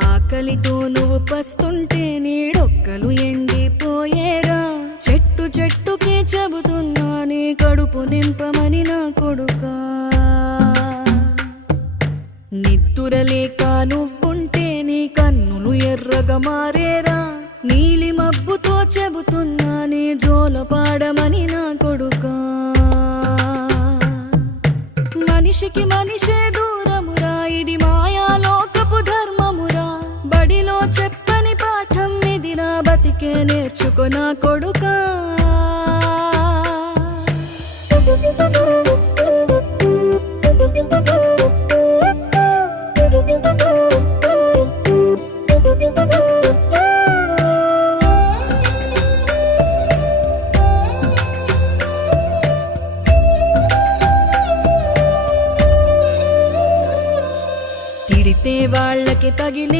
ఆకలితో నువ్వు పస్తుంటే నీడొక్కలు ఎండిపోయేరా. చెట్టు చెట్టుకే చెబుతున్నా నీ కడుపు నింపమని నా కొడుకా. నిద్దురలేక నువ్వుంటే నీ కన్నులు ఎర్రగా మారేరా. నీలి మబ్బుతో చెబుతున్నా నీ జోల పాడమని నా కొడుకా. మనిషికి మనిషే దూరమురా, ఇది మాయాలోకపు ధర్మమురా. బడిలో చెప్పని పాఠం ఇదిరా, బతికే నేర్చుకో నా కొడుకా. తిడితే వాళ్ళకి తగిలే